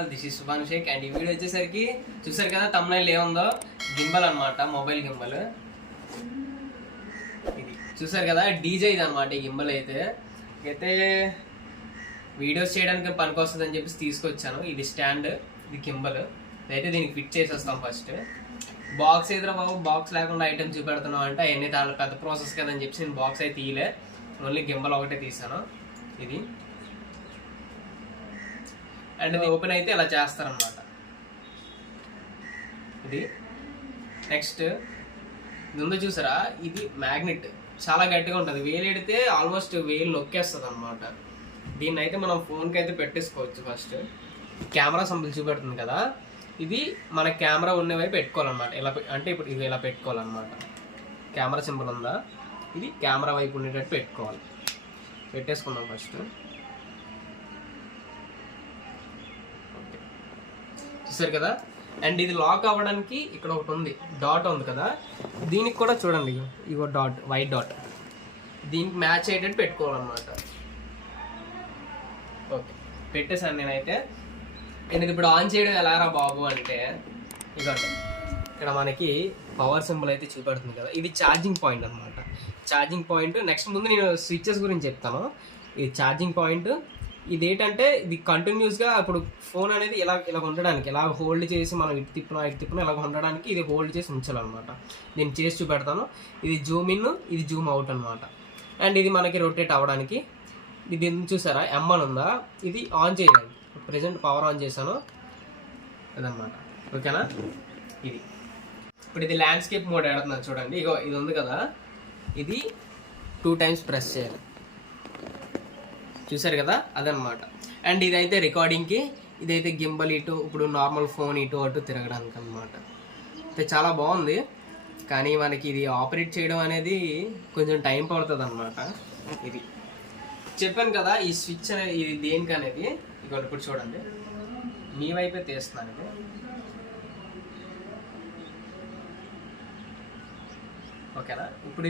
Channel. This is Subhan Shaikh and ఈ video వచ్చేసరికి చూసారు కదా తమ్నైల్ ఏముందో, గింబల్ అనమాట, మొబైల్ గింబల్. ఇది చూసారు కదా డీజే ఇది అనమాట. ఈ గింబల్ అయితే వీడియోస్ చేయడానికి పనికొస్తుంది అని చెప్పేసి తీసుకొచ్చాను. ఇది స్టాండ్, ఇది గింబల్. అయితే దీనికి ఫిట్ చేసేస్తాం. ఫస్ట్ బాక్స్ ఎదురా బాబు, బాక్స్ లేకుండా ఐటమ్ చూపెడుతున్నాం అంటే అవన్నీ చాలా పెద్ద ప్రాసెస్ కదని చెప్పి నేను బాక్స్ అయితే తీయలే, ఓన్లీ గింబల్ ఒకటే తీసాను. ఇది అండ్ ఇది ఓపెన్ అయితే ఇలా చేస్తారనమాట. ఇది నెక్స్ట్ ఇది ఉందో చూసారా, ఇది మ్యాగ్నెట్, చాలా గట్టిగా ఉంటుంది. వేలు ఎడితే ఆల్మోస్ట్ వేలు నొక్కేస్తుంది అనమాట. దీన్ని అయితే మనం ఫోన్కి అయితే పెట్టేసుకోవచ్చు. ఫస్ట్ కెమెరా సింబల్ చూపెడుతుంది కదా, ఇది మన కెమెరా ఉన్న వైపు పెట్టుకోవాలన్నమాట. ఇలా అంటే ఇప్పుడు ఇది ఇలా పెట్టుకోవాలన్నమాట. కెమెరా సింబల్ ఉందా, ఇది కెమెరా వైపు ఉండేటట్టు పెట్టుకోవాలి. పెట్టేసుకుందాం ఫస్ట్. చూసారు కదా. అండ్ ఇది లాక్ అవ్వడానికి ఇక్కడ ఒకటి ఉంది, డాట్ ఉంది కదా, దీనికి కూడా చూడండి ఇగో డాట్, వైట్ డాట్, దీనికి మ్యాచ్ అయ్యేటట్టు పెట్టుకోవాలన్నమాట. ఓకే పెట్టేసాను నేనైతే. నేను ఇప్పుడు ఆన్ చేయడం ఎలారా బాబు అంటే, ఇదిగోండి ఇక్కడ మనకి పవర్ సింబల్ అయితే చూపెడుతుంది కదా, ఇది ఛార్జింగ్ పాయింట్ అనమాట. ఛార్జింగ్ పాయింట్ నెక్స్ట్ ముందు నేను స్విచ్చెస్ గురించి చెప్తాను. ఇది ఛార్జింగ్ పాయింట్. ఇది ఏంటంటే ఇది కంటిన్యూస్గా ఇప్పుడు ఫోన్ అనేది ఇలా ఉండడానికి, ఇలా హోల్డ్ చేసి మనం ఇటు తిప్పినా ఇలా ఉండడానికి ఇది హోల్డ్ చేసి ఉంచాలన్నమాట. నేను చేసి చూపెడతాను. ఇది జూమ్ ఇన్, ఇది జూమ్ అవుట్ అనమాట. అండ్ ఇది మనకి రొటేట్ అవ్వడానికి. ఇది చూసారా M1 ఉందా, ఇది ఆన్ చేయడానికి. ప్రెజెంట్ పవర్ ఆన్ చేశాను అదనమాట. ఓకేనా. ఇది ఇప్పుడు ఇది ల్యాండ్స్కేప్ మోడ్ ఆడుతున్నాను చూడండి. ఇగో ఇది ఉంది కదా, ఇది 2 times ప్రెస్ చేయాలి. చూసారు కదా అదనమాట. అండ్ ఇదైతే రికార్డింగ్కి, ఇదైతే గింబల్ ఇటు, ఇప్పుడు నార్మల్ ఫోన్ ఇటు అటు తిరగడానికి అనమాట. అయితే చాలా బాగుంది, కానీ మనకి ఇది ఆపరేట్ చేయడం అనేది కొంచెం టైం పడుతుంది అనమాట. ఇది చెప్పాను కదా, ఈ స్విచ్ అనేది ఇది దేనికి అనేది. ఇక ఇప్పుడు చూడండి, మీ వైపే తీస్తున్నాను. ఇది ఓకేనా. ఇప్పుడు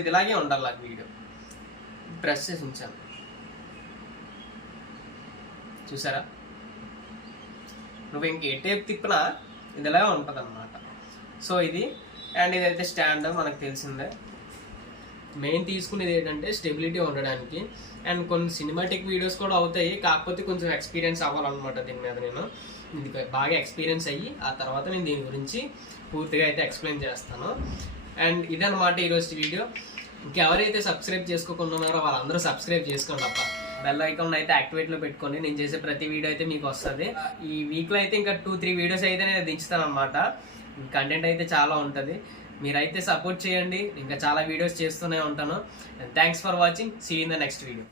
ఇది ఇలాగే ఉండాలి. నాకు వీడియో ప్రెస్ చేసి ఉంచాను, చూసారా. నువ్వు ఇంక ఏ టైప్ తిప్పినా ఇది ఇలాగే ఉంటుంది అనమాట. సో ఇది అండ్ ఇదైతే స్టాండ్ మనకు తెలిసిందే. మెయిన్ తీసుకునేది ఏంటంటే స్టెబిలిటీ ఉండడానికి. అండ్ కొన్ని సినిమాటిక్ వీడియోస్ కూడా అవుతాయి, కాకపోతే కొంచెం ఎక్స్పీరియన్స్ అవ్వాలన్నమాట దీని మీద. నేను ఇది బాగా ఎక్స్పీరియన్స్ అయ్యి ఆ తర్వాత నేను దీని గురించి పూర్తిగా అయితే ఎక్స్ప్లెయిన్ చేస్తాను. అండ్ ఇదన్నమాట ఈరోజు వీడియో. ఇంకెవరైతే సబ్స్క్రైబ్ చేసుకోకుండా ఉన్నారో వాళ్ళందరూ సబ్స్క్రైబ్ చేసుకోండి అప్ప. బెల్ ఐకాన్ అయితే యాక్టివేట్లో పెట్టుకొని నేను చేసే ప్రతి వీడియో అయితే మీకు వస్తుంది. ఈ వీక్లో అయితే ఇంకా 2-3 వీడియోస్ అయితే నేను దించుతాను అనమాట. కంటెంట్ అయితే చాలా ఉంటుంది. మీరైతే సపోర్ట్ చేయండి, ఇంకా చాలా వీడియోస్ చేస్తూనే ఉంటాను. Thanks for watching. See in the next video.